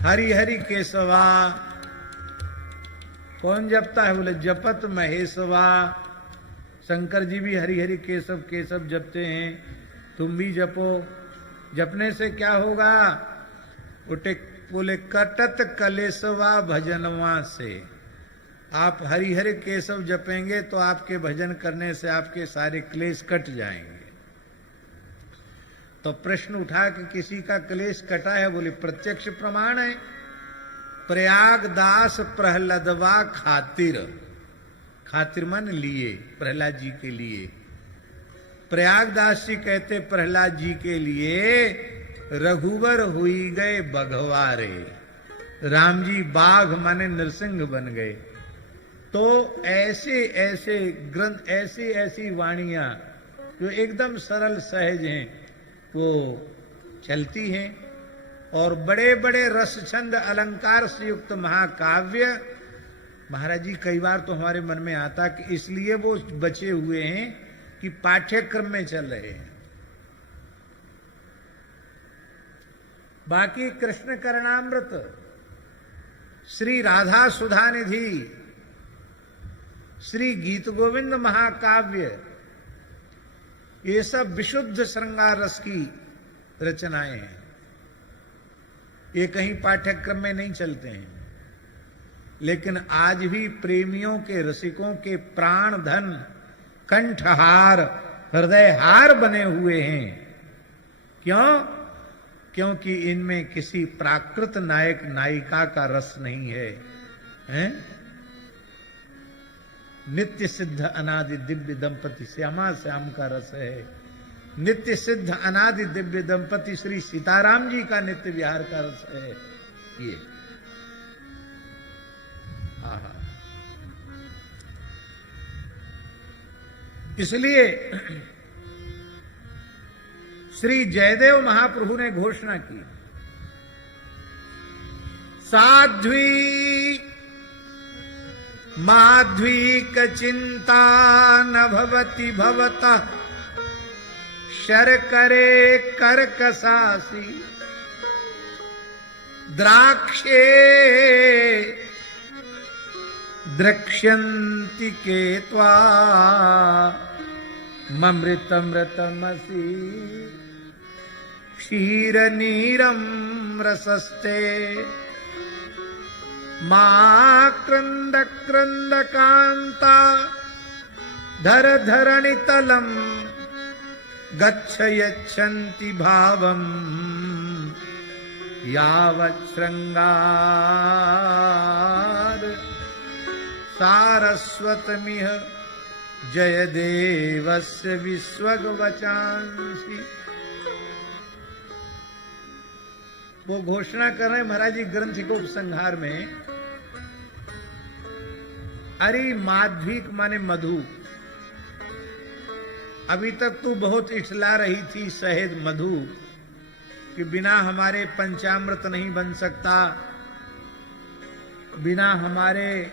हरि हरि केशवा। कौन जपता है? बोले जपत महेशवा। शंकर जी भी हरि हरि केशव केशव जपते हैं, तुम भी जपो। जपने से क्या होगा? बोले कटत कलेशवा भजनवा से। आप हरि हरि केशव जपेंगे तो आपके भजन करने से आपके सारे क्लेश कट जाएंगे। तो प्रश्न उठा कि किसी का क्लेश कटा है? बोले प्रत्यक्ष प्रमाण है। प्रयागदास प्रहलादवा खातिर, खातिर मन लिए, प्रहलाद जी के लिए। प्रयागदास जी कहते प्रहलाद जी के लिए रघुवर हुई गए बघवारे, राम जी बाघ माने नरसिंह बन गए। तो ऐसे ऐसे ग्रंथ, ऐसी ऐसी वाणियां जो एकदम सरल सहज हैं वो चलती हैं। और बड़े बड़े रस छंद अलंकार से युक्त महाकाव्य, महाराज जी कई बार तो हमारे मन में आता कि इसलिए वो बचे हुए हैं कि पाठ्यक्रम में चल रहे हैं। बाकी कृष्ण करणामृत, श्री राधा सुधा निधि, श्री गीत गोविंद महाकाव्य, ये सब विशुद्ध श्रृंगार रस की रचनाएं हैं। ये कहीं पाठ्यक्रम में नहीं चलते हैं, लेकिन आज भी प्रेमियों के, रसिकों के प्राण धन, कंठहार, हृदयहार बने हुए हैं। क्यों? क्योंकि इनमें किसी प्राकृत नायक नायिका का रस नहीं है, हैं? नित्य सिद्ध अनादि दिव्य दंपति श्यामा श्याम का रस है। नित्य सिद्ध अनादि दिव्य दंपति श्री सीताराम जी का नित्य विहार का रस है ये। इसलिए श्री जयदेव महाप्रभु ने घोषणा की, साध्वी माध्वीक चिंता न भवति भवतः शर्करे कर्कशासी द्राक्षे द्रक्ष्यन्ति के त्वा ममृतमृतमसि क्षीरनीरं रसस्ते मा क्रंद क्रंद कांता धर धरणितलम गच्छयच्छन्ति भावम यावत् श्रृंगार सारस्वतमिह जयदेवस्य विश्वगवचांसि। वो घोषणा कर रहे हैं महाराज जी ग्रंथ के उपसंहार में, अरे माध्वीक माने मधु, अभी तक तू बहुत इठला रही थी शहद मधु कि बिना हमारे पंचामृत नहीं बन सकता, बिना हमारे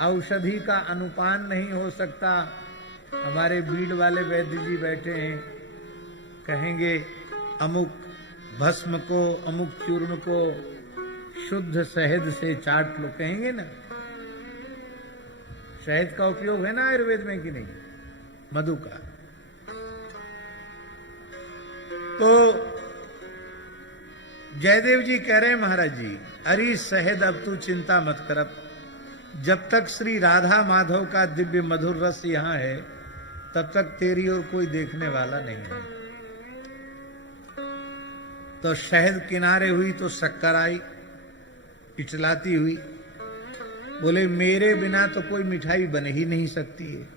औषधि का अनुपान नहीं हो सकता। हमारे बीड़ वाले वैद्य जी बैठे हैं, कहेंगे अमुक भस्म को, अमुक चूर्ण को शुद्ध शहद से चाट लो, कहेंगे ना। शहद का उपयोग है ना आयुर्वेद में कि नहीं, मधु का। तो जयदेव जी कह रहे हैं महाराज जी, अरे शहद अब तू चिंता मत कर, अब जब तक श्री राधा माधव का दिव्य मधुर रस यहां है तब तक तेरी ओर कोई देखने वाला नहीं है। तो शहद किनारे हुई तो शक्कर आई इचलाती हुई। बोले मेरे बिना तो कोई मिठाई बन ही नहीं सकती है,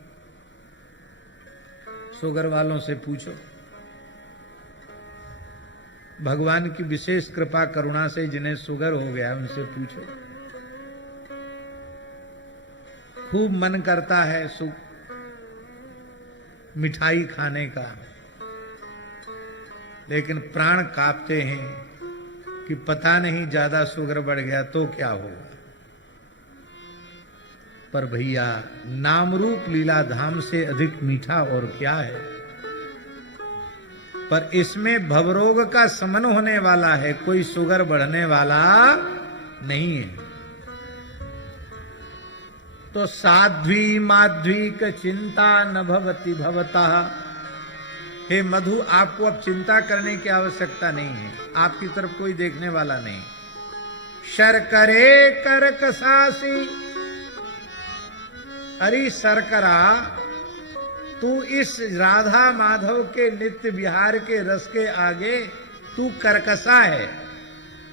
शुगर वालों से पूछो। भगवान की विशेष कृपा करुणा से जिन्हें शुगर हो गया उनसे पूछो। खूब मन करता है मिठाई खाने का, लेकिन प्राण कांपते हैं कि पता नहीं ज्यादा शुगर बढ़ गया तो क्या होगा। पर भैया नामरूप लीला धाम से अधिक मीठा और क्या है। पर इसमें भवरोग का शमन होने वाला है, कोई शुगर बढ़ने वाला नहीं है। तो साध्वी माध्वी का चिंता न भवति भवता। हे मधु, आपको अब चिंता करने की आवश्यकता नहीं है, आपकी तरफ कोई देखने वाला नहीं। शर्करे करकसासी, अरे शर्करा, तू इस राधा माधव के नित्य विहार के रस के आगे तू करकसा है।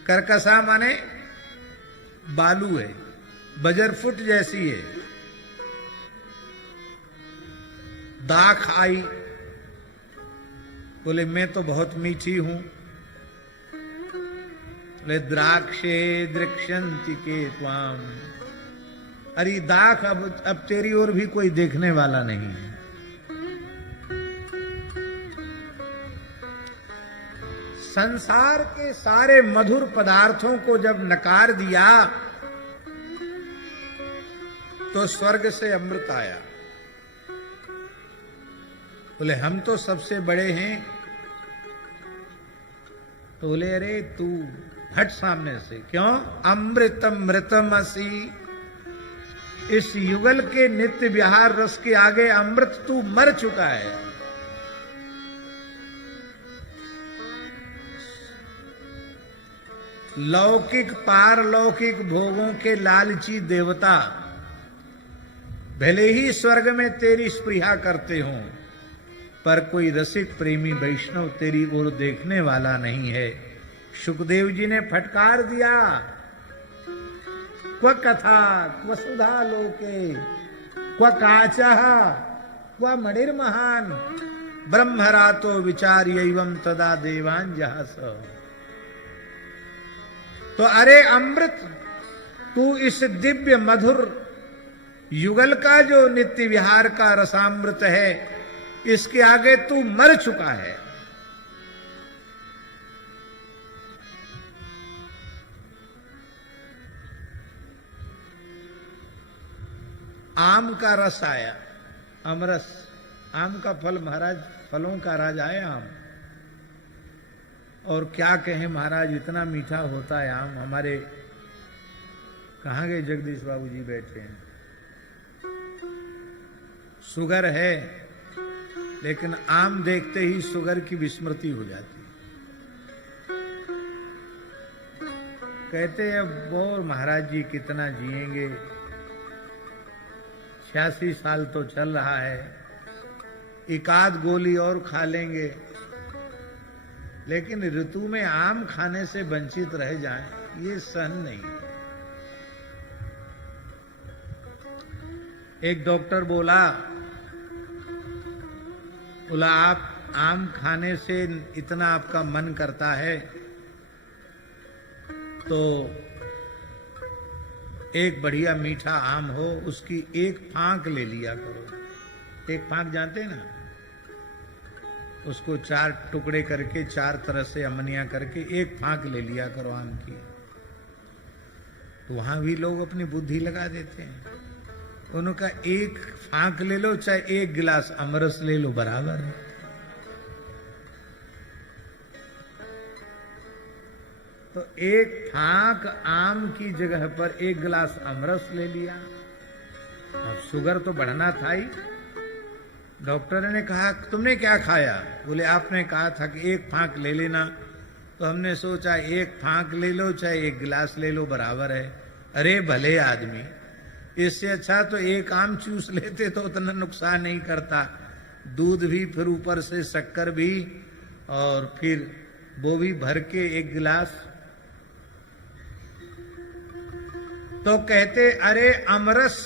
करकसा माने बालू है, बजरफुट जैसी है। दाख आई, बोले मैं तो बहुत मीठी हूं। बोले द्राक्षे दृक्षन्ति के त्वाम, अरे दाख अब तेरी ओर भी कोई देखने वाला नहीं है। संसार के सारे मधुर पदार्थों को जब नकार दिया तो स्वर्ग से अमृत आया। बोले हम तो सबसे बड़े हैं। तो बोले अरे तू हट सामने से। क्यों? अमृतम मृतमसी, इस युगल के नित्य विहार रस के आगे अमृत तू मर चुका है। लौकिक पारलौकिक भोगों के लालची देवता भले ही स्वर्ग में तेरी स्पृहा करते हों, पर कोई रसिक प्रेमी वैष्णव तेरी ओर देखने वाला नहीं है। सुखदेव जी ने फटकार दिया, क्व कथा क्व सुधा लोके क्व काचः क्व मणिर्महान ब्रह्मरातो विचार्यैवं तदा देवान् जहास। तो अरे अमृत, तू इस दिव्य मधुर युगल का जो नित्य विहार का रसामृत है, इसके आगे तू मर चुका है। आम का रस आया, अमरस, आम का फल महाराज, फलों का राजा है आम। और क्या कहें महाराज, इतना मीठा होता है आम। हमारे कहाँ गए जगदीश बाबू जी बैठे हैं। शुगर है, लेकिन आम देखते ही शुगर की विस्मृति हो जाती है। कहते हैं अब वो महाराज जी कितना जिएंगे, 86 साल तो चल रहा है, एक आध गोली और खा लेंगे, लेकिन ऋतु में आम खाने से वंचित रह जाएं, ये सहन नहीं। एक डॉक्टर बोला आप आम खाने से इतना आपका मन करता है तो एक बढ़िया मीठा आम हो, उसकी एक फांक ले लिया करो। एक फांक जानते हैं ना, उसको 4 टुकड़े करके 4 तरह से अमनिया करके एक फांक ले लिया करो आम की। तो वहां भी लोग अपनी बुद्धि लगा देते हैं। उनका एक फांक ले लो, चाहे एक गिलास अमरस ले लो, बराबर है। तो एक फांक आम की जगह पर एक गिलास अमरस ले लिया। अब शुगर तो बढ़ना था ही। डॉक्टर ने कहा तुमने क्या खाया? बोले आपने कहा था कि एक फांक ले लेना, तो हमने सोचा एक फांक ले लो चाहे एक गिलास ले लो, बराबर है। अरे भले आदमी, इससे अच्छा तो एक आम चूस लेते तो उतना नुकसान नहीं करता। दूध भी, फिर ऊपर से शक्कर भी, और फिर वो भी भर के एक गिलास। तो कहते अरे अमरस,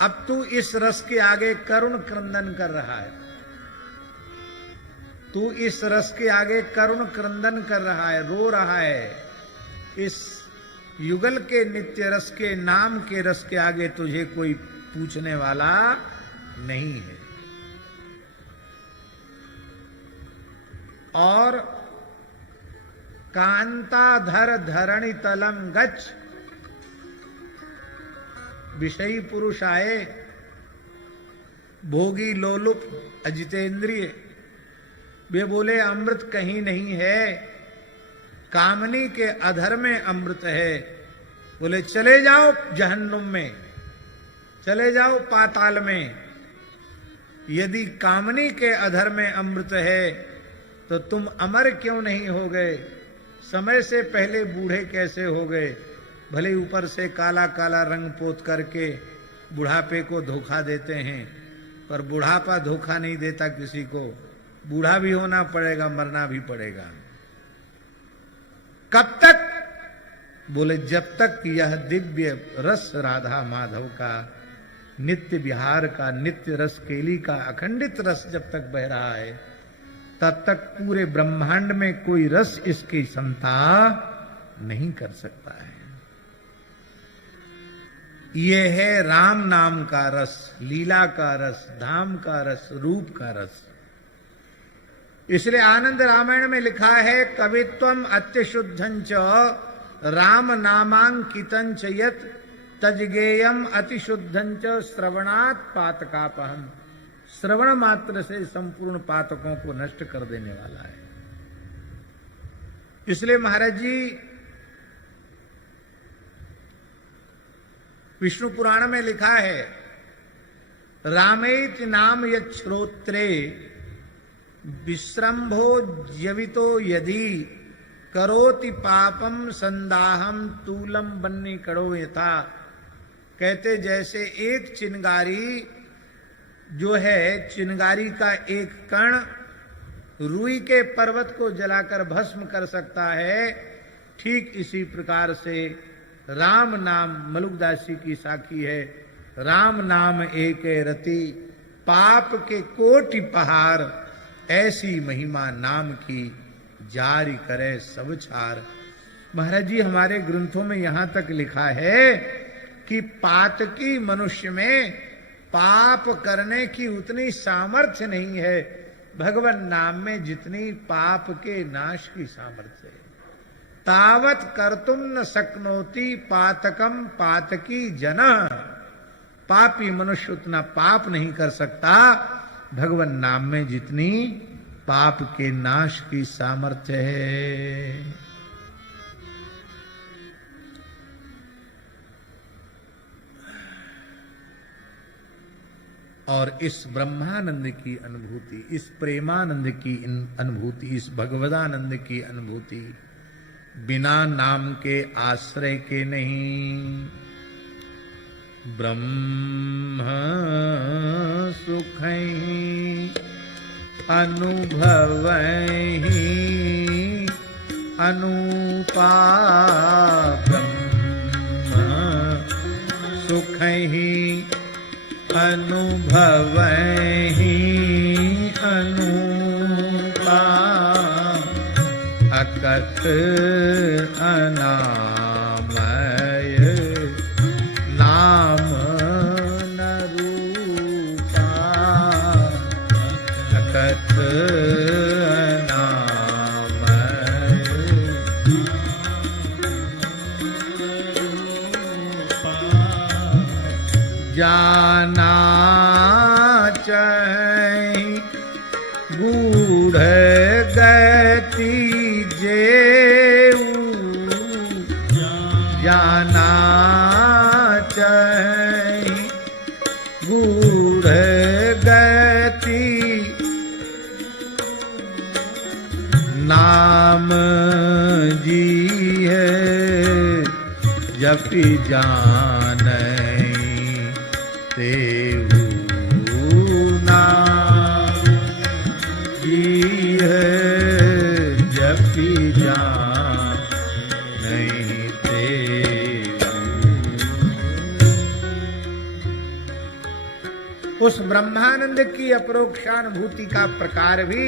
अब तू इस रस के आगे करुण क्रंदन कर रहा है। तू इस रस के आगे करुण क्रंदन कर रहा है, रो रहा है। इस युगल के नित्य रस के नाम के रस के आगे तुझे कोई पूछने वाला नहीं है। और कांताधर धरणि तलम गच्छ, विषयी पुरुष आए भोगी लोलुप अजितेंद्रिय, वे बोले अमृत कहीं नहीं है, कामनी के अधर में अमृत है। बोले चले जाओ जहन्नुम में, चले जाओ पाताल में। यदि कामनी के अधर में अमृत है तो तुम अमर क्यों नहीं हो गए? समय से पहले बूढ़े कैसे हो गए? भले ऊपर से काला काला रंग पोत करके बुढ़ापे को धोखा देते हैं, पर बुढ़ापा धोखा नहीं देता किसी को। बूढ़ा भी होना पड़ेगा, मरना भी पड़ेगा। कब तक? बोले जब तक यह दिव्य रस राधा माधव का, नित्य विहार का, नित्य रस केली का अखंडित रस जब तक बह रहा है, तब तक पूरे ब्रह्मांड में कोई रस इसकी समता नहीं कर सकता है। ये है राम नाम का रस, लीला का रस, धाम का रस, रूप का रस। इसलिए आनंद रामायण में लिखा है, कवित्वम अत्युद्धंच राम नामांकितंच यत तजगेयम अतिशुद्धंच श्रवणात् पातकापहम। श्रवण मात्र से संपूर्ण पातकों को नष्ट कर देने वाला है। इसलिए महाराज जी विष्णु पुराण में लिखा है, रामेति नाम यत् श्रोत्रे विश्रंभो जवितो यदि करोति पापम संदाहम तूलम बन्नी करो यथा। कहते जैसे एक चिनगारी जो है, चिनगारी का एक कण रुई के पर्वत को जलाकर भस्म कर सकता है, ठीक इसी प्रकार से राम नाम, मलुकदासी की साखी है, राम नाम एक रति पाप के कोटि पहाड़, ऐसी महिमा नाम की जारी करे सब छार। महाराज जी हमारे ग्रंथों में यहां तक लिखा है कि पातकी मनुष्य में पाप करने की उतनी सामर्थ्य नहीं है भगवान नाम में जितनी पाप के नाश की सामर्थ्य है। तावत कर्तुम न शक्नोति पातकम पातकी जन। पापी मनुष्य उतना पाप नहीं कर सकता भगवान नाम में जितनी पाप के नाश की सामर्थ्य है। और इस ब्रह्मानंद की अनुभूति, इस प्रेमानंद की अनुभूति, इस भगवदानंद की अनुभूति बिना नाम के आश्रय के नहीं। ब्रह्म सुखै अनुभवहि अनुपा। ब्रह्म सुखहि अनुभवहि अनुपा। अकथ अनामय नाम न रूपा। अकथ अनामय जाना चाहि गूढ़ गति जेऊ। जाना चाहि गूढ़ गति नाम जी है जपि जानई तेऊ नाम जी है जपि जानई तेऊ। उस ब्रह्मानंद की अपरोक्षानुभूति का प्रकार भी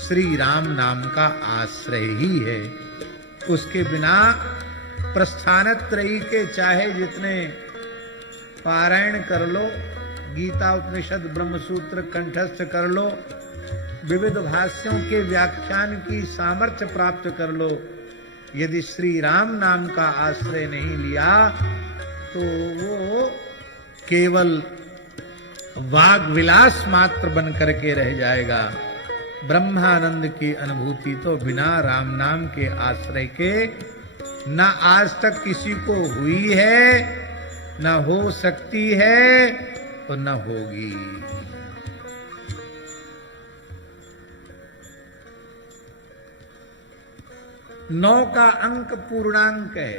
श्री राम नाम का आश्रय ही है। उसके बिना प्रस्थानत्रयी के चाहे जितने पारायण कर लो, गीता उपनिषद ब्रह्मसूत्र कंठस्थ कर लो, विविध भाष्यों के व्याख्यान की सामर्थ्य प्राप्त कर लो, यदि श्री राम नाम का आश्रय नहीं लिया तो वो केवल वाग विलास मात्र बन करके रह जाएगा। ब्रह्मानंद की अनुभूति तो बिना राम नाम के आश्रय के न आज तक किसी को हुई है, न हो सकती है और न होगी। नौ का अंक पूर्णांक है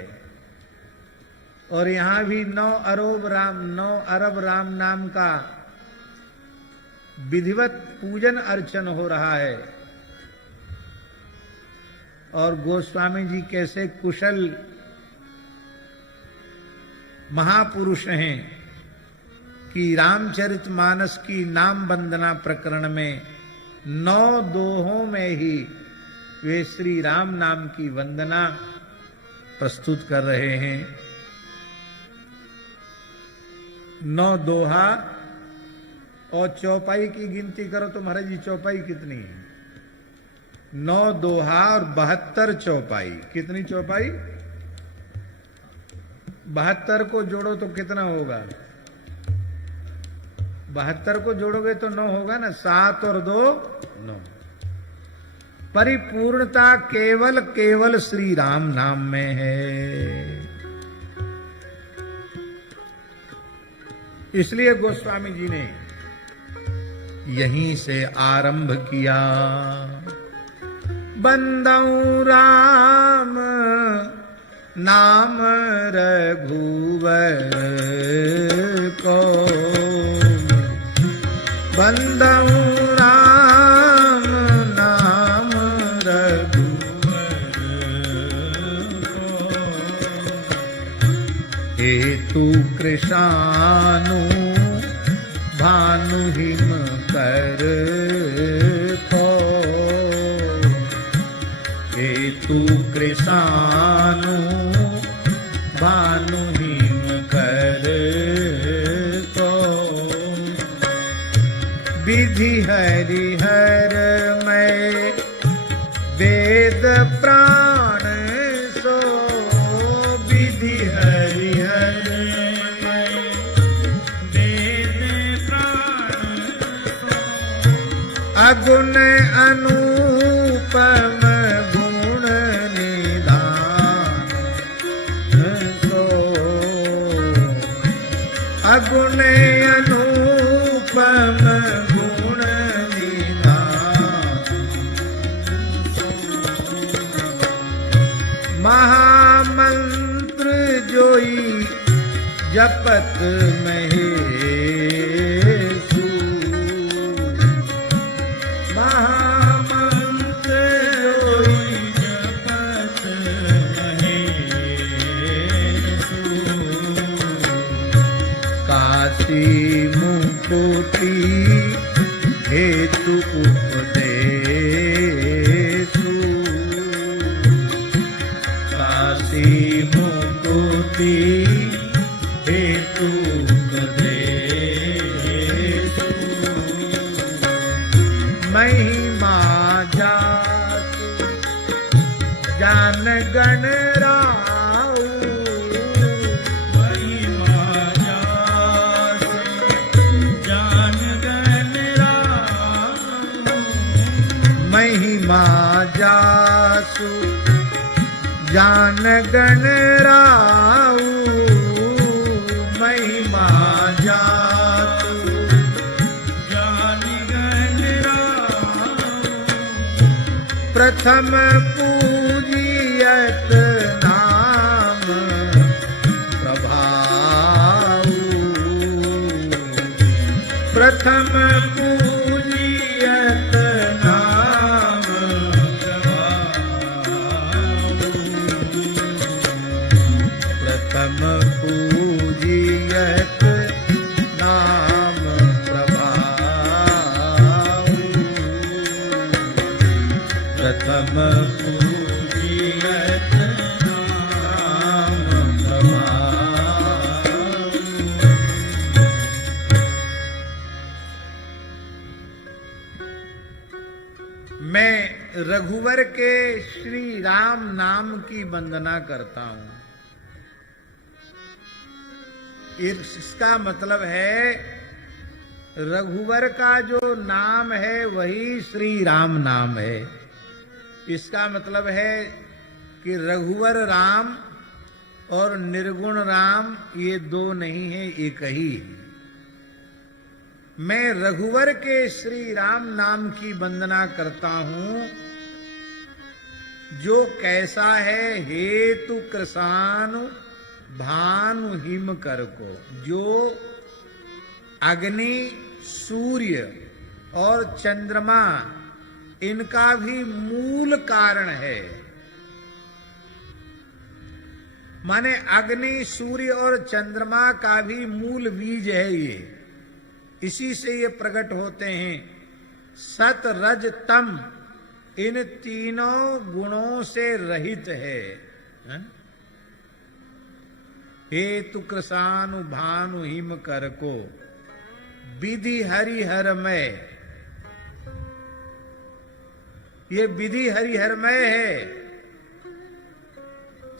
और यहां भी 9 अरब राम नाम का विधिवत पूजन अर्चन हो रहा है। और गोस्वामी जी कैसे कुशल महापुरुष हैं कि रामचरितमानस की नाम वंदना प्रकरण में 9 दोहों में ही वे श्री राम नाम की वंदना प्रस्तुत कर रहे हैं। 9 दोहा और चौपाई की गिनती करो तो महाराज जी चौपाई कितनी है? 9 दोहा और 72 चौपाई। कितनी चौपाई? 72 को जोड़ो तो कितना होगा? 72 को जोड़ोगे तो 9 होगा ना। 7 और 2 9। परिपूर्णता केवल श्री राम नाम में है। इसलिए गोस्वामी जी ने यहीं से आरंभ किया। बंदऊ राम नाम रघुवर को, बंदऊ राम नाम रघुवर को, हेतु कृशानु भानु हिम कर को, हेतु कृशानु भानु हिम कर को, विधि हरिहर में वेद प्राण सो, विधि हरिहर अगुण अनुपम गुण निधान सो, अगुण अनुपम गुण निधान, महामंत्र जोई जपत महे, मुकुति हेतु उपदेशु, काशी मुकुति हेतु उपदेशु, महिमा जासु जान गण महिमा जासु जान गण राऊ, महिमा जासु जान गण राऊ, प्रथम पूजियत नाम प्रभाऊ, प्रथम पूजियत नाम प्रथम पूजियत नाम प्रभाऊ, प्रथम पूजियत नाम प्रभाऊ। मैं रघुवर के श्री राम नाम की वंदना करता हूं। इसका मतलब है रघुवर का जो नाम है वही श्री राम नाम है। इसका मतलब है कि रघुवर राम और निर्गुण राम ये दो नहीं है, एक ही है। मैं रघुवर के श्री राम नाम की वंदना करता हूं, जो कैसा है हेतु कृषानु भानु हिम कर को, जो अग्नि सूर्य और चंद्रमा इनका भी मूल कारण है। माने अग्नि सूर्य और चंद्रमा का भी मूल बीज है ये, इसी से ये प्रकट होते हैं। सत रज तम इन तीनों गुणों से रहित है। हेतु कृषानु भानु हिम कर को विधि हरिहरमय, ये विधि हरिहरमय है।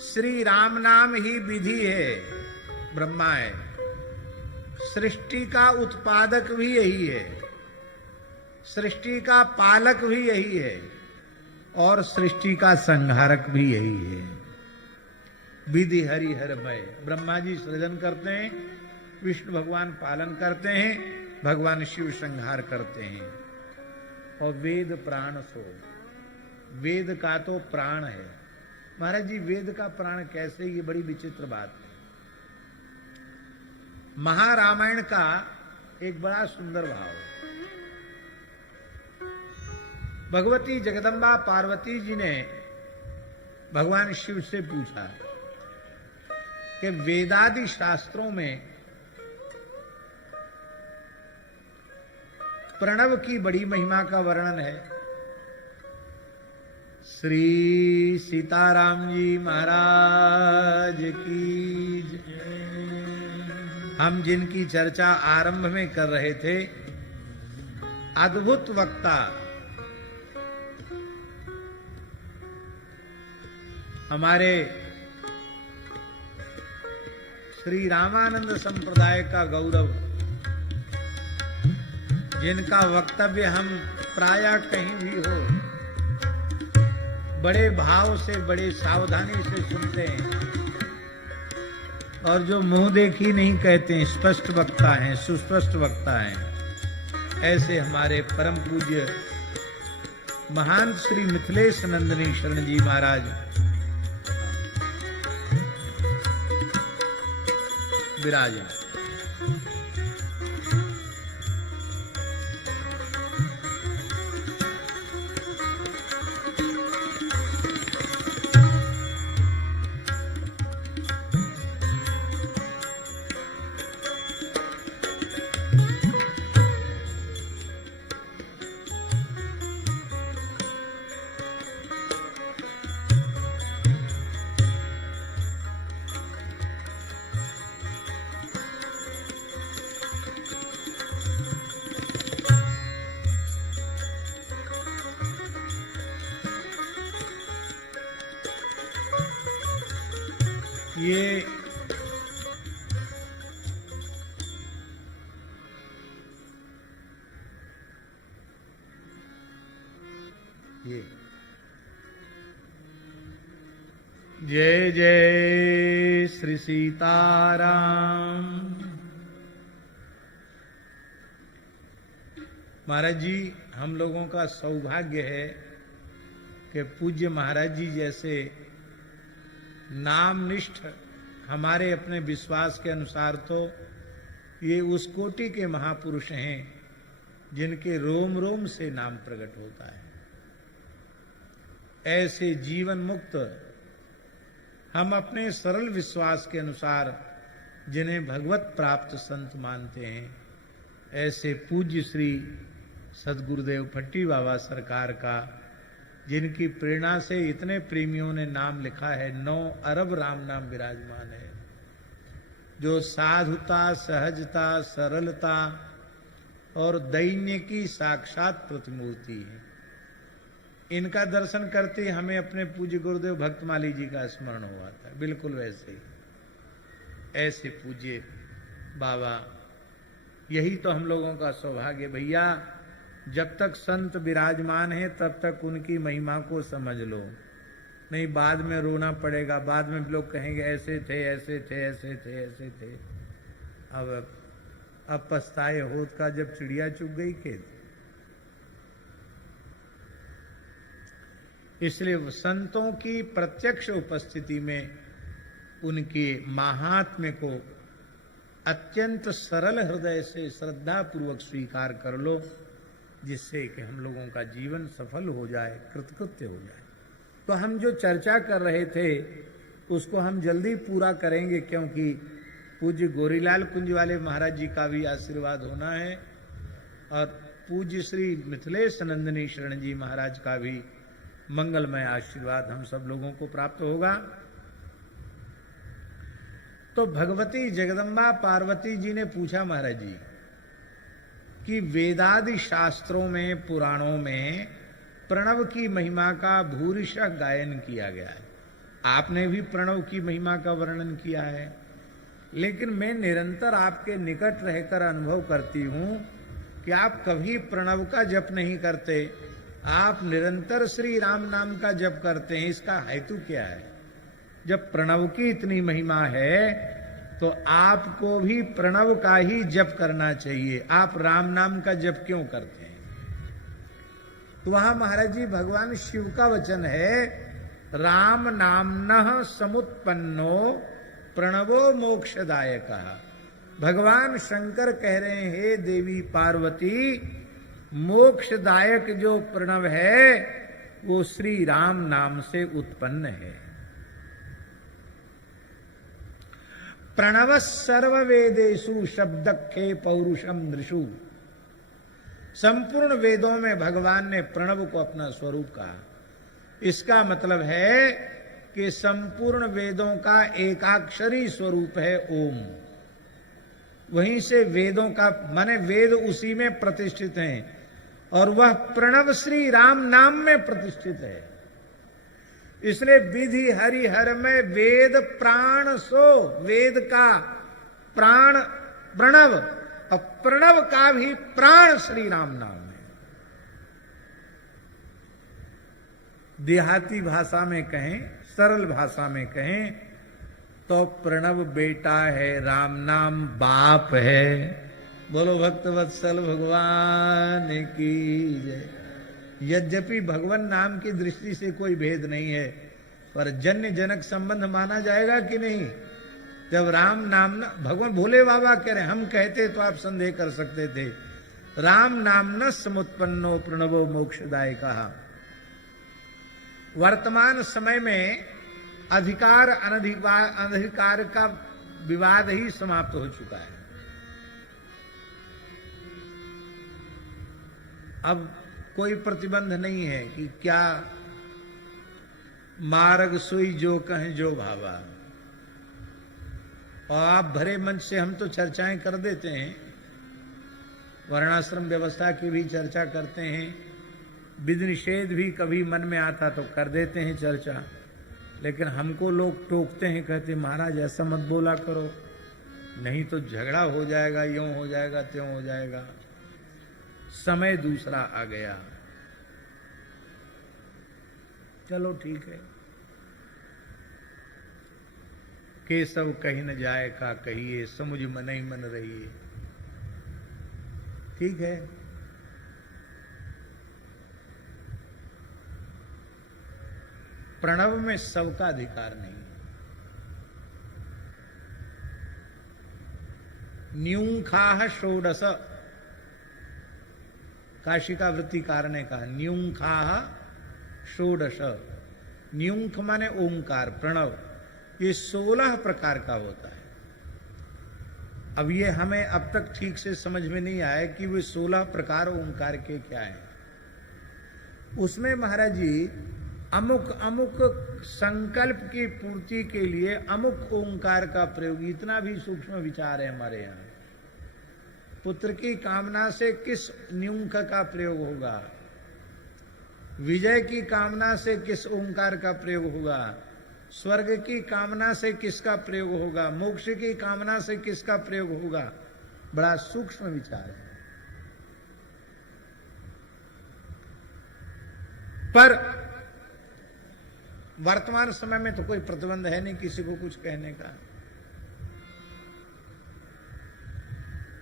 श्री राम नाम ही विधि है, ब्रह्मा है। सृष्टि का उत्पादक भी यही है, सृष्टि का पालक भी यही है और सृष्टि का संहारक भी यही है। विधि हरिहरमय, ब्रह्मा जी सृजन करते हैं, विष्णु भगवान पालन करते हैं, भगवान शिव संहार करते हैं। और वेद प्राण सो, वेद का तो प्राण है। महाराज जी वेद का प्राण कैसे, ये बड़ी विचित्र बात है। महारामायण का एक बड़ा सुंदर भाव है। भगवती जगदम्बा पार्वती जी ने भगवान शिव से पूछा कि वेदादि शास्त्रों में प्रणव की बड़ी महिमा का वर्णन है। श्री सीताराम जी महाराज की जय। हम जिनकी चर्चा आरंभ में कर रहे थे, अद्भुत वक्ता हमारे श्री रामानंद संप्रदाय का गौरव, जिनका वक्तव्य हम प्रायः कहीं भी हो बड़े भाव से बड़े सावधानी से सुनते हैं, और जो मुंह देखी नहीं कहते हैं, स्पष्ट वक्ता हैं, सुस्पष्ट वक्ता हैं। ऐसे हमारे परम पूज्य महान श्री मिथिलेश नंदिनी शरण जी महाराज विराज। ये जय जय श्री सीताराम। महाराज जी, हम लोगों का सौभाग्य है कि पूज्य महाराज जी जैसे नामनिष्ठ, हमारे अपने विश्वास के अनुसार तो ये उस कोटि के महापुरुष हैं जिनके रोम रोम से नाम प्रकट होता है। ऐसे जीवन मुक्त हम अपने सरल विश्वास के अनुसार जिन्हें भगवत प्राप्त संत मानते हैं, ऐसे पूज्य श्री सद्गुरुदेव भट्टी बाबा सरकार का, जिनकी प्रेरणा से इतने प्रेमियों ने नाम लिखा है, 9 अरब राम नाम विराजमान है, जो साधुता, सहजता, सरलता और दैन्य की साक्षात प्रतिमूर्ति है। इनका दर्शन करते हमें अपने पूज्य गुरुदेव भक्तमाली जी का स्मरण हुआ था, बिल्कुल वैसे ही। ऐसे पूज्य बाबा यही तो हम लोगों का सौभाग्य भैया। जब तक संत विराजमान है तब तक उनकी महिमा को समझ लो, नहीं बाद में रोना पड़ेगा। बाद में लोग कहेंगे ऐसे थे ऐसे थे ऐसे थे ऐसे थे। अब पछताए होत का जब चिड़िया चुग गई खेत। इसलिए संतों की प्रत्यक्ष उपस्थिति में उनके महात्म्य को अत्यंत सरल हृदय से श्रद्धा पूर्वक स्वीकार कर लो, जिससे कि हम लोगों का जीवन सफल हो जाए, कृतकृत्य हो जाए। तो हम जो चर्चा कर रहे थे उसको हम जल्दी पूरा करेंगे, क्योंकि पूज्य गोरीलाल कुंज वाले महाराज जी का भी आशीर्वाद होना है और पूज्य श्री मिथिलेश नंदिनी शरण जी महाराज का भी मंगलमय आशीर्वाद हम सब लोगों को प्राप्त होगा। तो भगवती जगदम्बा पार्वती जी ने पूछा महाराज जी कि वेदादि शास्त्रों में पुराणों में प्रणव की महिमा का भूरिशः गायन किया गया है। आपने भी प्रणव की महिमा का वर्णन किया है, लेकिन मैं निरंतर आपके निकट रहकर अनुभव करती हूं कि आप कभी प्रणव का जप नहीं करते, आप निरंतर श्री राम नाम का जप करते हैं। इसका हेतु क्या है? जब प्रणव की इतनी महिमा है तो आपको भी प्रणव का ही जप करना चाहिए। आप राम नाम का जप क्यों करते हैं? तो वहां महाराज जी भगवान शिव का वचन है, राम नामनः समुत्पन्नो प्रणवो मोक्षदायकः। भगवान शंकर कह रहे हैं, हे देवी पार्वती, मोक्षदायक जो प्रणव है वो श्री राम नाम से उत्पन्न है। प्रणव सर्व वेदेषु शब्दखे पौरुषम नृषु। संपूर्ण वेदों में भगवान ने प्रणव को अपना स्वरूप कहा। इसका मतलब है कि संपूर्ण वेदों का एकाक्षरी स्वरूप है ओम। वहीं से वेदों का माने वेद उसी में प्रतिष्ठित हैं और वह प्रणव श्री राम नाम में प्रतिष्ठित है। इसलिए विधि हरिहर में वेद प्राण सो, वेद का प्राण प्रणव और प्रणव का भी प्राण श्री राम नाम है। देहाती भाषा में कहें, सरल भाषा में कहें तो प्रणव बेटा है, राम नाम बाप है। बोलो भक्त वत्सल भगवान की जय। यद्यपि भगवान नाम की दृष्टि से कोई भेद नहीं है, पर जन्य जनक संबंध माना जाएगा कि नहीं? जब राम नाम न भगवान भोले बाबा कह रहे, हम कहते तो आप संदेह कर सकते थे। राम नाम न समुत्पन्नो प्रणवो मोक्षदाय कहा। वर्तमान समय में अधिकार अनधिकार का विवाद ही समाप्त हो चुका है। अब कोई प्रतिबंध नहीं है कि क्या मार्ग सुई जो कहें जो भावा। और आप भरे मन से हम तो चर्चाएं कर देते हैं, वर्णाश्रम व्यवस्था की भी चर्चा करते हैं, विधि निषेध भी कभी मन में आता तो कर देते हैं चर्चा। लेकिन हमको लोग टोकते हैं, कहते महाराज ऐसा मत बोला करो, नहीं तो झगड़ा हो जाएगा, यूं हो जाएगा त्यों हो जाएगा। समय दूसरा आ गया। चलो ठीक है, केशव कहीं न जाए का कहिए, समुझ मन ही मन रहिए। ठीक है, प्रणव में सबका अधिकार नहीं। न्यूंखाह षोडश, काशिका वृत्तिकार ने कहा न्यूंखाह षोडश। न्यूंख माने ओंकार, प्रणव, ये 16 प्रकार का होता है। अब ये हमें अब तक ठीक से समझ में नहीं आया कि वे 16 प्रकार ओंकार के क्या हैं। उसमें महाराज जी अमुक अमुक संकल्प की पूर्ति के लिए अमुक ओंकार का प्रयोग, इतना भी सूक्ष्म विचार है हमारे यहाँ। पुत्र की कामना से किस न्यूंख का प्रयोग होगा, विजय की कामना से किस ओंकार का प्रयोग होगा, स्वर्ग की कामना से किसका प्रयोग होगा, मोक्ष की कामना से किसका प्रयोग होगा। बड़ा सूक्ष्म विचार है। पर वर्तमान समय में तो कोई प्रतिबंध है नहीं किसी को कुछ कहने का।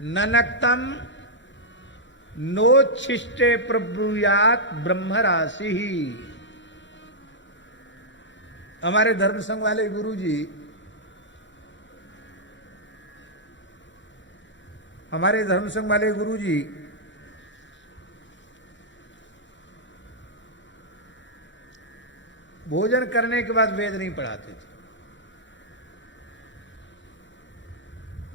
ननक्तम नोच्छिष्टे प्रब्रूयात ब्रह्म राशि ही। हमारे धर्म संघ वाले गुरुजी, हमारे धर्म संघ वाले गुरुजी भोजन करने के बाद वेद नहीं पढ़ाते थे।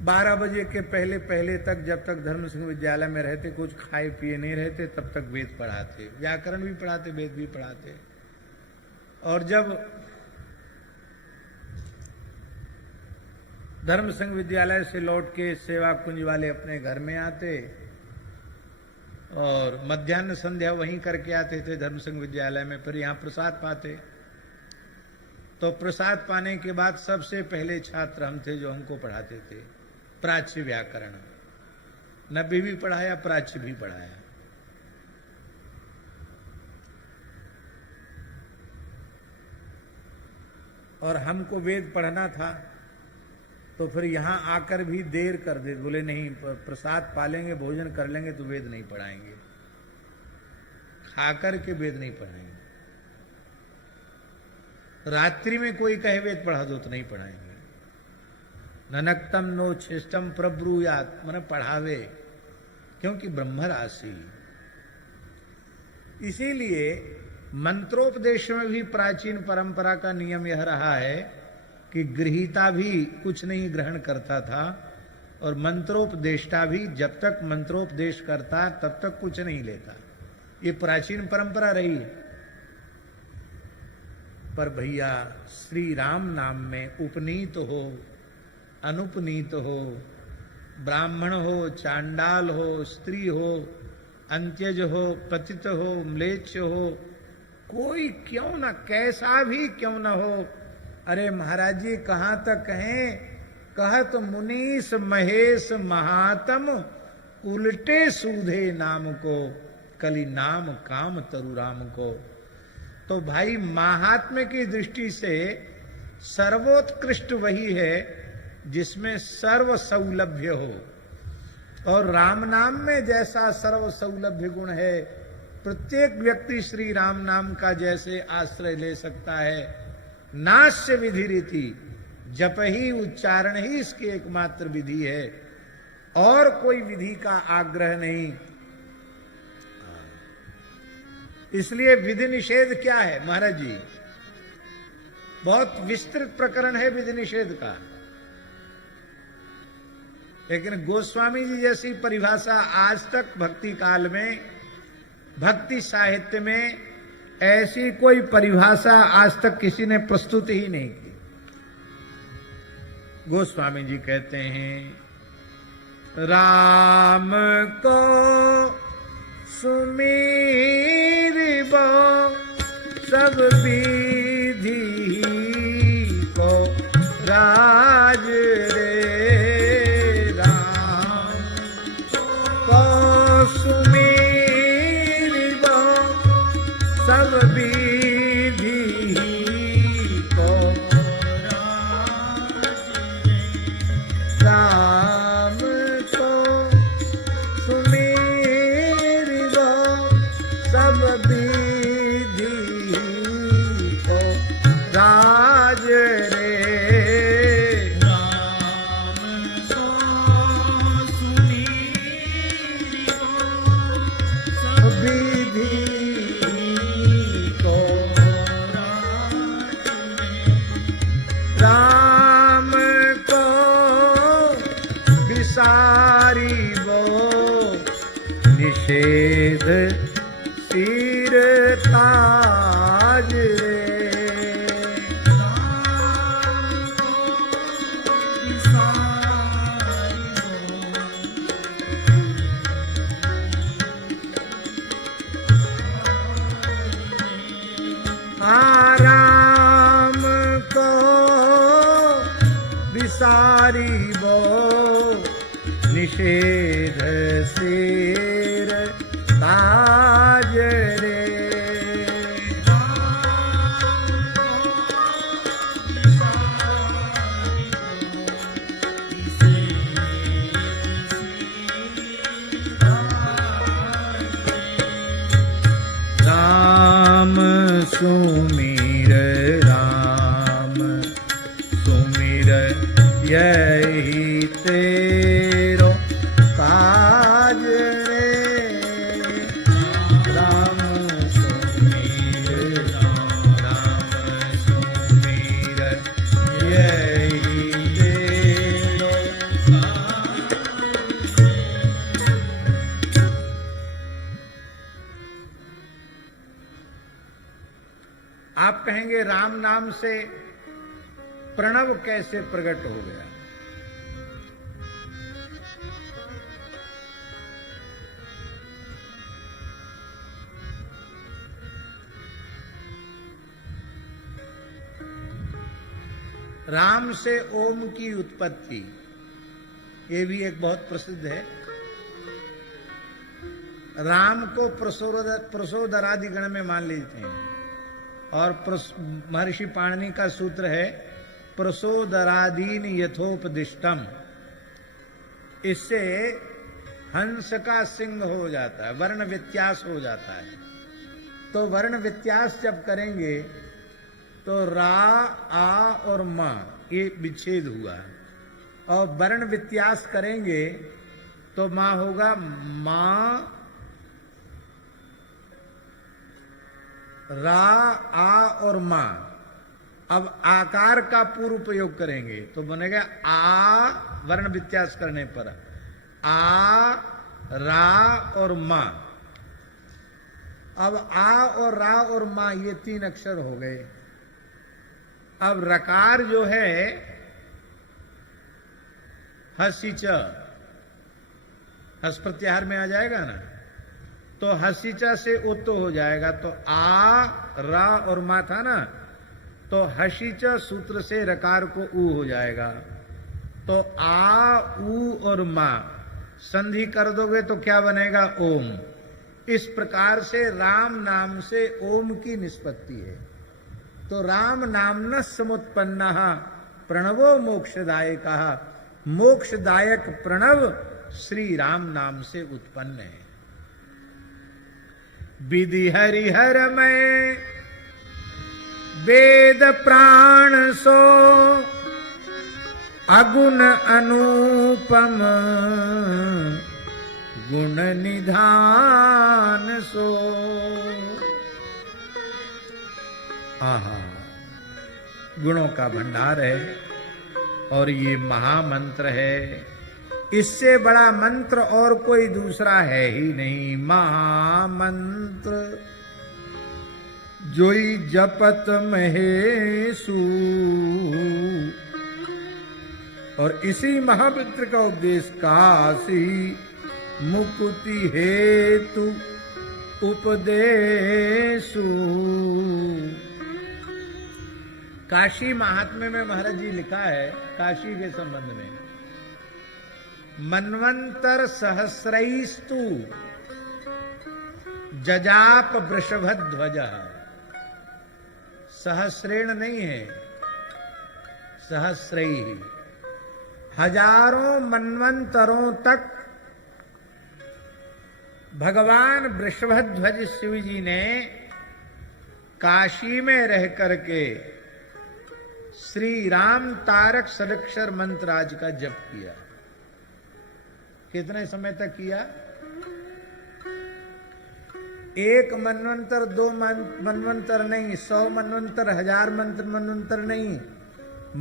12 बजे के पहले पहले तक, जब तक धर्म संघ विद्यालय में रहते, कुछ खाए पिए नहीं रहते, तब तक वेद पढ़ाते, व्याकरण भी पढ़ाते, वेद भी पढ़ाते। और जब धर्म संघ विद्यालय से लौट के सेवा कुंज वाले अपने घर में आते और मध्याह्न संध्या वहीं करके आते थे धर्म संघ विद्यालय में, फिर यहां प्रसाद पाते। तो प्रसाद पाने के बाद सबसे पहले छात्र हम थे जो हमको पढ़ाते थे प्राच्य व्याकरण। नब्बी भी पढ़ाया, प्राच्य भी पढ़ाया। और हमको वेद पढ़ना था, तो फिर यहां आकर भी देर कर दे, बोले नहीं प्रसाद पालेंगे, भोजन कर लेंगे तो वेद नहीं पढ़ाएंगे, खाकर के वेद नहीं पढ़ाएंगे। रात्रि में कोई कहे वेद पढ़ा दो तो नहीं पढ़ाएंगे। ननक्तम नो छिष्टम प्रब्रूयात, मन पढ़ावे, क्योंकि ब्रह्म राशि। इसीलिए मंत्रोपदेश में भी प्राचीन परंपरा का नियम यह रहा है कि गृहीता भी कुछ नहीं ग्रहण करता था और मंत्रोपदेष्टा भी जब तक मंत्रोपदेश करता तब तक कुछ नहीं लेता। ये प्राचीन परंपरा रही है। पर भैया श्री राम नाम में उपनीत हो, अनुपनीत हो, ब्राह्मण हो, चांडाल हो, स्त्री हो, अंत्यज हो, पतित हो, म्लेच्छ हो, कोई क्यों ना, कैसा भी क्यों ना हो, अरे महाराज जी कहां तक कहें, कहत मुनीस महेश महात्म उल्टे सूधे नाम को, कली नाम काम तरु राम को। तो भाई महात्म्य की दृष्टि से सर्वोत्कृष्ट वही है जिसमें सर्व सौलभ्य हो। और राम नाम में जैसा सर्व सौलभ्य गुण है, प्रत्येक व्यक्ति श्री राम नाम का जैसे आश्रय ले सकता है। नास्य विधि रीति, जप ही उच्चारण ही इसकी एकमात्र विधि है, और कोई विधि का आग्रह नहीं। इसलिए विधि निषेध क्या है महाराज जी, बहुत विस्तृत प्रकरण है विधि निषेध का। लेकिन गोस्वामी जी जैसी परिभाषा आज तक भक्ति काल में, भक्ति साहित्य में ऐसी कोई परिभाषा आज तक किसी ने प्रस्तुत ही नहीं की। गोस्वामी जी कहते हैं, राम को सुमीरिबो सब विधि को राज रे, राम को सुमीरिबो सब विधि को राज रे, राम को सुमीरिबो सब विधि को राज रे, राम को सुमीरिबो सब विधि को राज रे, राम को विसारिबो निषेध सिर ताज रे, राम को विसारिबो, राम को विसारिबो निषेध सिर ताज रे। राम सुमिर राम सुमिर यही तेरो काज रे। राम सुमिर राम सुमिर यही तेरो काज। आप कहेंगे राम नाम से प्रणव कैसे प्रकट हो गया? राम से ओम की उत्पत्ति, ये भी एक बहुत प्रसिद्ध है। राम को प्रसोदरादि गण में मान लेते हैं, और महर्षि पाणिनि का सूत्र है प्रसोदरादीन यथोपदिष्टम। इससे हंस का सिंह हो जाता है, वर्ण व्यत्यास हो जाता है। तो वर्ण व्यत्यास जब करेंगे तो रा, आ और मा ये विच्छेद हुआ, और वर्ण व्यत्यास करेंगे तो मां होगा मां, रा, आ और मां। अब आकार का पूर्व प्रयोग करेंगे तो बनेगा आ, वर्ण व्यत्यास करने पर आ, रा और मां। अब आ और रा और मां ये तीन अक्षर हो गए। अब रकार जो है हसीच, हस प्रत्याहार में आ जाएगा ना, तो हसीचा से उत हो जाएगा। तो आ, रा और मा था ना, तो हसीचा सूत्र से रकार को ऊ हो जाएगा। तो आ, ऊ और मा संधि कर दोगे तो क्या बनेगा? ओम। इस प्रकार से राम नाम से ओम की निष्पत्ति है। तो राम नामन समुत्पन्न प्रणवो मोक्षदायक, मोक्षदायक प्रणव श्री राम नाम से उत्पन्न है। विधि हरिहर में वेद प्राण सो, अगुण अनुपम गुण निधान सो। आहा, गुणों का भंडार है और ये महामंत्र है। इससे बड़ा मंत्र और कोई दूसरा है ही नहीं। महामंत्र जोई जपत महेशु, और इसी महामंत्र का उपदेश काशी मुक्ति हेतु उपदेशु। काशी महात्म्य में महाराज जी लिखा है काशी के संबंध में, मन्वंतर सहस्रैस्तु जजाप वृषभध्वज। सहस्रेण नहीं है, सहस्रैः, हजारों मनवंतरों तक भगवान वृषभध्वज शिव जी ने काशी में रह करके श्री राम तारक सदक्षर मंत्र आज का जप किया। कितने समय तक किया? एक मनवंतर, दो मनवंतर नहीं, 100 मनवंतर, 1000 मनवंतर नहीं,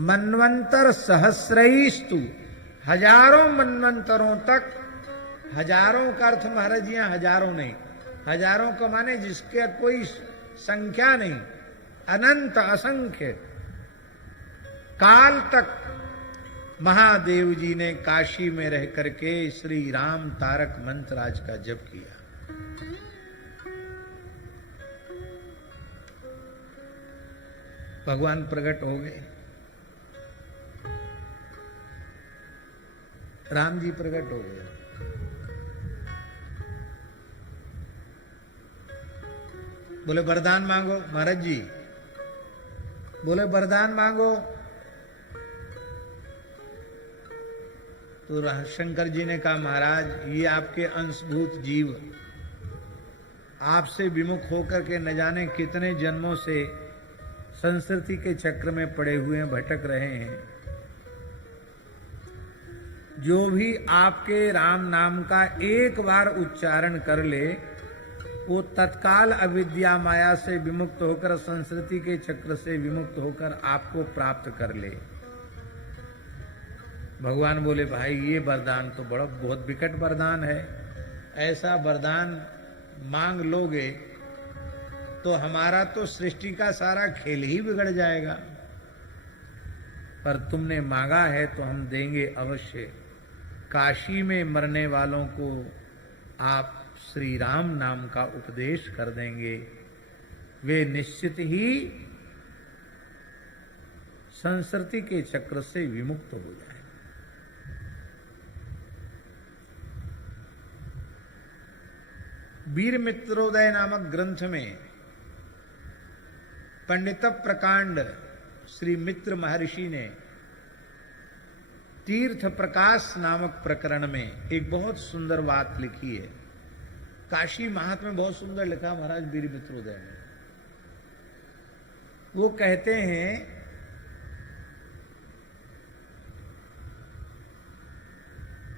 मनवंतर सहस्रैस्तु, हजारों मनवंतरों तक। हजारों का अर्थ महाराज जी हजारों नहीं, हजारों का माने जिसके कोई संख्या नहीं, अनंत असंख्य काल तक महादेव जी ने काशी में रह करके श्री राम तारक मंत्र आज का जप किया। भगवान प्रकट हो गए। राम जी प्रकट हो गए। बोले वरदान मांगो। महाराज जी बोले वरदान मांगो। तो शंकर जी ने कहा महाराज ये आपके अंशभूत जीव आपसे विमुख होकर के न जाने कितने जन्मों से संस्कृति के चक्र में पड़े हुए हैं, भटक रहे हैं। जो भी आपके राम नाम का एक बार उच्चारण कर ले वो तत्काल अविद्या माया से विमुक्त होकर, संस्कृति के चक्र से विमुक्त होकर आपको प्राप्त कर ले। भगवान बोले भाई ये वरदान तो बड़ा बहुत विकट वरदान है, ऐसा वरदान मांग लोगे तो हमारा तो सृष्टि का सारा खेल ही बिगड़ जाएगा, पर तुमने मांगा है तो हम देंगे अवश्य। काशी में मरने वालों को आप श्री राम नाम का उपदेश कर देंगे, वे निश्चित ही संस्कृति के चक्र से विमुक्त हो जाएंगे। वीर मित्रोदय नामक ग्रंथ में पंडित प्रकांड श्री मित्र महर्षि ने तीर्थ प्रकाश नामक प्रकरण में एक बहुत सुंदर बात लिखी है। काशी महात्म्य में बहुत सुंदर लिखा महाराज वीर मित्रोदय ने। वो कहते हैं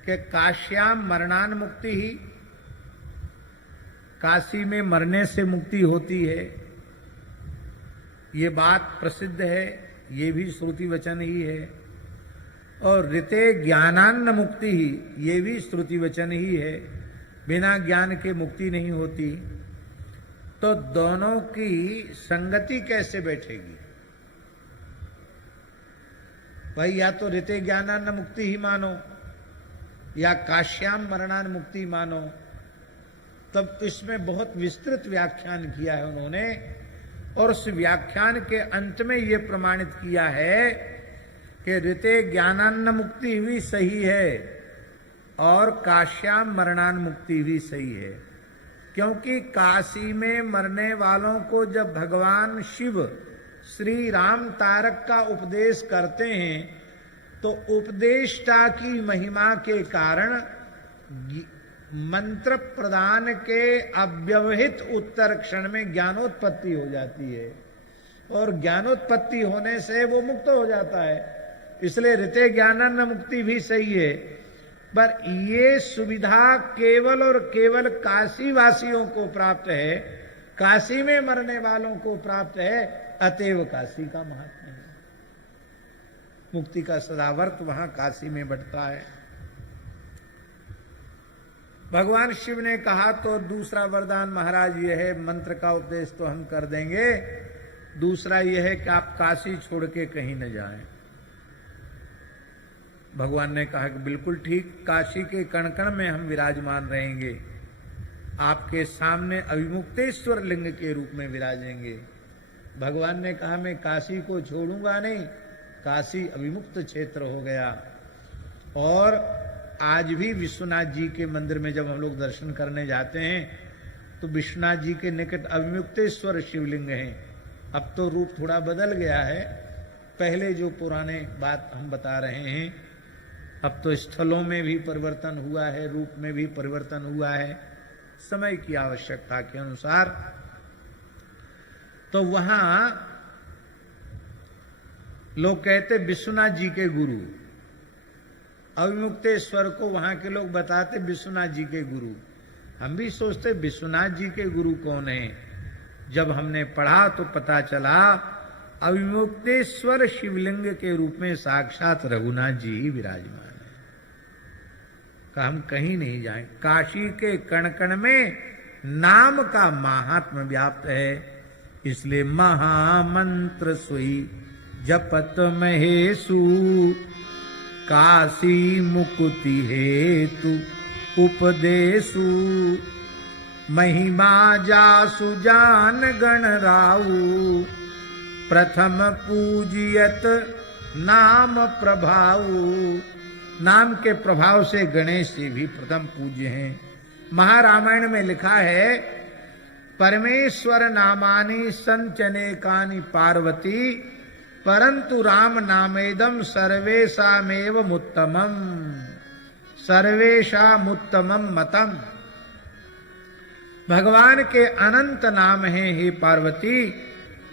कि काश्याम मरणान मुक्ति ही, काशी में मरने से मुक्ति होती है, ये बात प्रसिद्ध है, ये भी श्रुति वचन ही है। और ऋते ज्ञानान्न मुक्ति ही, ये भी श्रुति वचन ही है, बिना ज्ञान के मुक्ति नहीं होती। तो दोनों की संगति कैसे बैठेगी भाई? या तो ऋते ज्ञानान्न मुक्ति ही मानो या काश्याम मरणान मुक्ति मानो। तब इसमें बहुत विस्तृत व्याख्यान किया है उन्होंने, और उस व्याख्यान के अंत में ये प्रमाणित किया है कि ऋते ज्ञानान्न मुक्ति भी सही है और काश्याम मरणान मुक्ति भी सही है। क्योंकि काशी में मरने वालों को जब भगवान शिव श्री राम तारक का उपदेश करते हैं तो उपदेष्टा की महिमा के कारण मंत्र प्रदान के अव्यवहित उत्तर क्षण में ज्ञानोत्पत्ति हो जाती है, और ज्ञानोत्पत्ति होने से वो मुक्त हो जाता है। इसलिए ऋते ज्ञानान्न मुक्ति भी सही है, पर ये सुविधा केवल और केवल काशी वासियों को प्राप्त है, काशी में मरने वालों को प्राप्त है। अतएव काशी का महात्म्य है, मुक्ति का सदावर्त वहां काशी में बढ़ता है। भगवान शिव ने कहा तो दूसरा वरदान महाराज यह है, मंत्र का उपदेश तो हम कर देंगे, दूसरा यह है कि आप काशी छोड़ के कहीं न जाएं। भगवान ने कहा कि बिल्कुल ठीक, काशी के कण कण में हम विराजमान रहेंगे, आपके सामने अविमुक्तेश्वर लिंग के रूप में विराजेंगे। भगवान ने कहा मैं काशी को छोड़ूंगा नहीं, काशी अविमुक्त क्षेत्र हो गया। और आज भी विश्वनाथ जी के मंदिर में जब हम लोग दर्शन करने जाते हैं तो विश्वनाथ जी के निकट अविमुक्तेश्वर शिवलिंग हैं। अब तो रूप थोड़ा बदल गया है, पहले जो पुराने बात हम बता रहे हैं, अब तो स्थलों में भी परिवर्तन हुआ है, रूप में भी परिवर्तन हुआ है, समय की आवश्यकता के अनुसार। तो वहां लोग कहते विश्वनाथ जी के गुरु, अविमुक्तेश्वर को वहां के लोग बताते विश्वनाथ जी के गुरु। हम भी सोचते विश्वनाथ जी के गुरु कौन है, जब हमने पढ़ा तो पता चला अविमुक्तेश्वर शिवलिंग के रूप में साक्षात रघुनाथ जी ही विराजमान है। का हम कहीं नहीं जाएं, काशी के कण कण में नाम का महात्म्य व्याप्त है। इसलिए महामंत्र सोई जपत महेशु, काशी मुक्ति हेतु उपदेशु, महिमा जासु जान गण राऊ, प्रथम पूजियत नाम प्रभाऊ, नाम के प्रभाव से गणेश जी भी प्रथम पूज्य हैं। महारामायण में लिखा है, परमेश्वर नामानि संचनेकानि पार्वती परंतु राम नामेदम सर्वेशामेव उत्तमम सर्वेशामुत्तमम मतम। भगवान के अनंत नाम हैं हे पार्वती,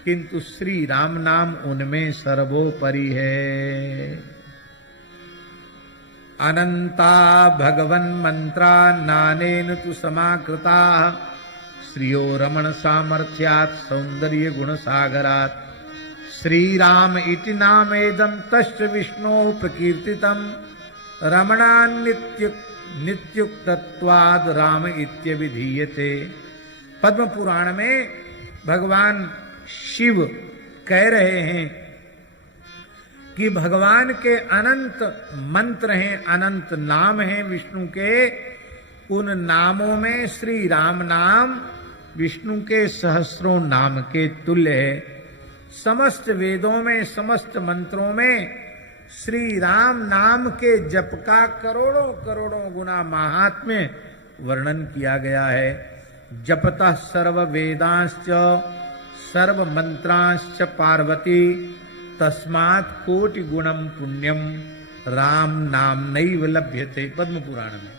किंतु श्री राम नाम उनमें सर्वोपरि है। अनंता भगवन मंत्रा नानेन तु समाकृता श्रियो रमण सामर्थ्यात् सौंदर्य गुण सागरात्। श्री राम इति नामेदं तस्य विष्णो प्रकीर्तितं रमणान्नित्य नित्युक्तत्वाद् राम इत्यभिधीयते। पद्म पुराण में भगवान शिव कह रहे हैं कि भगवान के अनंत मंत्र हैं, अनंत नाम हैं विष्णु के। उन नामों में श्री राम नाम विष्णु के सहस्रों नाम के तुल्य है। समस्त वेदों में, समस्त मंत्रों में श्री राम नाम के जप का करोड़ों करोड़ों गुना महात्म्य वर्णन किया गया है। जपतः सर्व वेदांश्च सर्व मंत्रांश्च पार्वती तस्मात् कोटि गुणम पुण्यम राम नाम नैव लभ्यते। पद्म पुराण में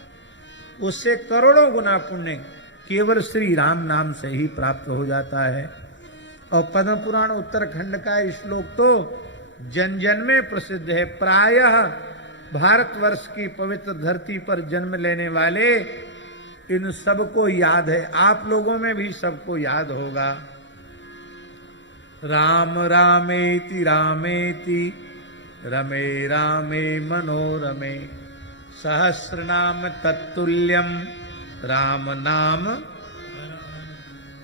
उससे करोड़ों गुना पुण्य केवल श्री राम नाम से ही प्राप्त हो जाता है। और पद्म पुराण उत्तरखंड का श्लोक तो जन जन में प्रसिद्ध है। प्रायः भारतवर्ष की पवित्र धरती पर जन्म लेने वाले इन सबको याद है। आप लोगों में भी सबको याद होगा। राम रामेति रामेति रमे रामे मनोरमे सहस्रनाम तत्तुल्यम राम नाम।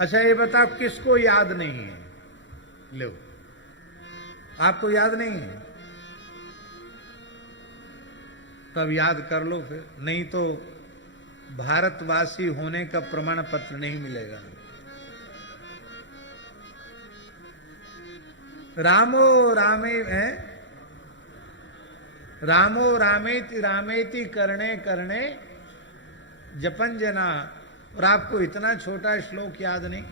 अच्छा ये बताओ किसको याद नहीं है? लो, आपको याद नहीं है? तब याद कर लो फिर, नहीं तो भारतवासी होने का प्रमाण पत्र नहीं मिलेगा। रामो रामे है, रामो रामेति रामेति करणे करणे जपन जना। और आपको इतना छोटा श्लोक याद नहीं?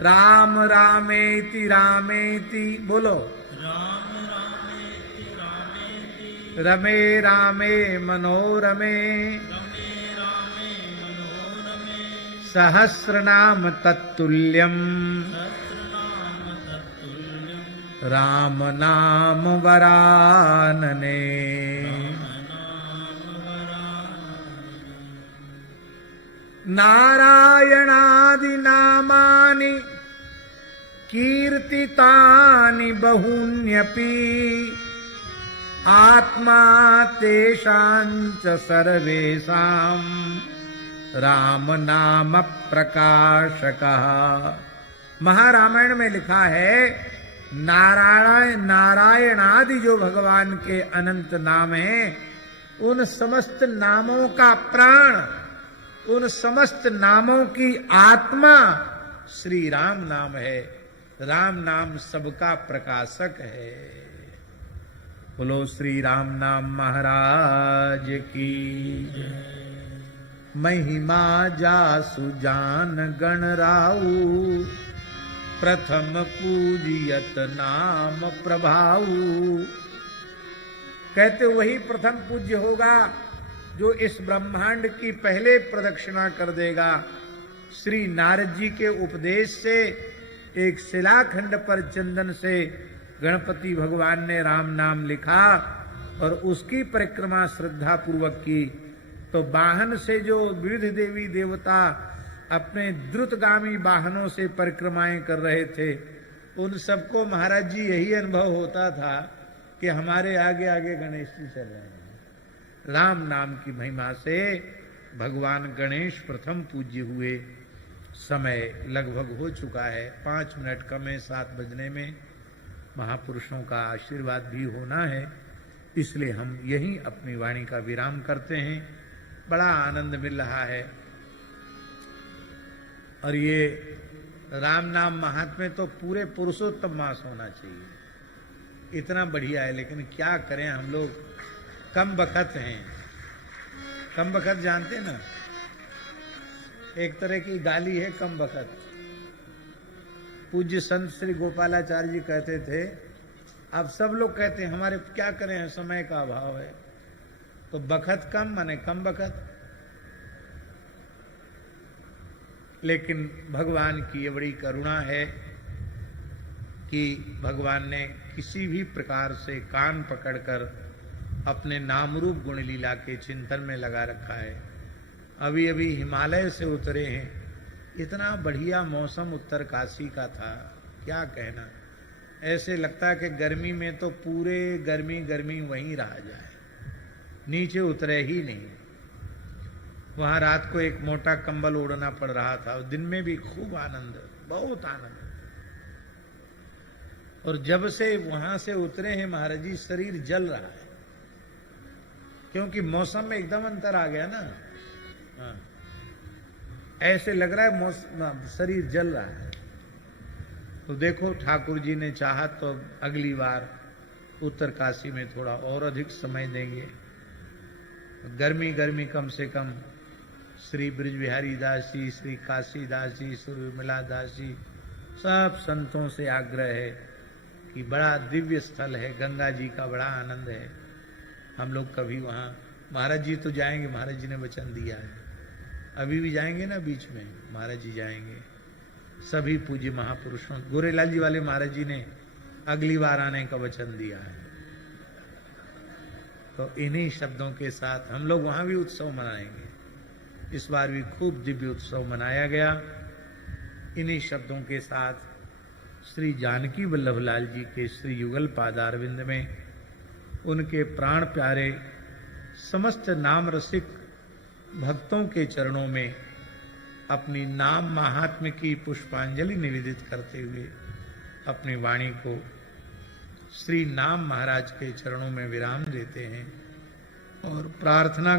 राम रामेति रामेति बोलो, राम रामेति रामेति रमे रामे मनोरमे रमे रामे मनोरमे सहस्रनाम तत्तुल्यम सहस्रनाम तत्तुल्यं राम नाम वरानने। नारायणादि नामानि कीर्तितानि बहून्यपि आत्मा तेषांच सर्वेषां राम नाम प्रकाशकः। महारामायण में लिखा है, नारायणादि जो भगवान के अनंत नाम हैं, उन समस्त नामों का प्राण, उन समस्त नामों की आत्मा श्री राम नाम है। राम नाम सबका प्रकाशक है। बोलो श्री राम नाम महाराज की। महिमा जासु जान गण राऊ प्रथम पूजियत नाम प्रभाऊ। कहते वही प्रथम पूज्य होगा जो इस ब्रह्मांड की पहले प्रदक्षिणा कर देगा। श्री नारद जी के उपदेश से एक शिलाखंड पर चंदन से गणपति भगवान ने राम नाम लिखा और उसकी परिक्रमा श्रद्धा पूर्वक की। तो वाहन से जो विविध देवी देवता अपने द्रुतगामी वाहनों से परिक्रमाएं कर रहे थे, उन सबको महाराज जी यही अनुभव होता था कि हमारे आगे आगे गणेश जी चल रहे हैं। राम नाम की महिमा से भगवान गणेश प्रथम पूज्य हुए। समय लगभग हो चुका है, 5 मिनट कम है 7 बजने में। महापुरुषों का आशीर्वाद भी होना है, इसलिए हम यहीं अपनी वाणी का विराम करते हैं। बड़ा आनंद मिल रहा है। और ये राम नाम महात्म्य तो पूरे पुरुषोत्तम मास होना चाहिए, इतना बढ़िया है। लेकिन क्या करें हम लोग, कम बखत हैं। कम बखत जानते ना, एक तरह की गाली है कम बखत। पूज्य संत श्री गोपालाचार्य जी कहते थे, अब सब लोग कहते हैं हमारे क्या करें, समय का अभाव है, तो बखत कम माने कम बखत। लेकिन भगवान की ये बड़ी करुणा है कि भगवान ने किसी भी प्रकार से कान पकड़कर अपने नाम रूप गुण लीला के चिंतन में लगा रखा है। अभी अभी हिमालय से उतरे हैं, इतना बढ़िया मौसम उत्तर काशी का था, क्या कहना। ऐसे लगता है कि गर्मी में तो पूरे गर्मी गर्मी वहीं रहा जाए, नीचे उतरे ही नहीं। वहां रात को एक मोटा कंबल ओढ़ना पड़ रहा था, दिन में भी खूब आनंद, बहुत आनंद। और जब से वहां से उतरे हैं महाराज जी, शरीर जल रहा है, क्योंकि मौसम में एकदम अंतर आ गया ना। हाँ, ऐसे लग रहा है शरीर जल रहा है। तो देखो ठाकुर जी ने चाहा तो अगली बार उत्तर काशी में थोड़ा और अधिक समय देंगे। गर्मी गर्मी कम से कम श्री ब्रिज बिहारी दास जी, श्री काशी दास जी, श्री विमला दास जी, सब संतों से आग्रह है कि बड़ा दिव्य स्थल है, गंगा जी का बड़ा आनंद है, हम लोग कभी वहाँ। महाराज जी तो जाएंगे, महाराज जी ने वचन दिया है, अभी भी जाएंगे ना, बीच में महाराज जी जाएंगे। सभी पूज्य महापुरुषों, गोरेलाल जी वाले महाराज जी ने अगली बार आने का वचन दिया है। तो इन्हीं शब्दों के साथ हम लोग वहां भी उत्सव मनाएंगे। इस बार भी खूब दिव्य उत्सव मनाया गया। इन्हीं शब्दों के साथ श्री जानकी वल्लभ लाल जी के श्री युगल पादारविंद में उनके प्राण प्यारे समस्त नाम रसिक भक्तों के चरणों में अपनी नाम महात्म्य की पुष्पांजलि निवेदित करते हुए अपनी वाणी को श्री नाम महाराज के चरणों में विराम देते हैं और प्रार्थना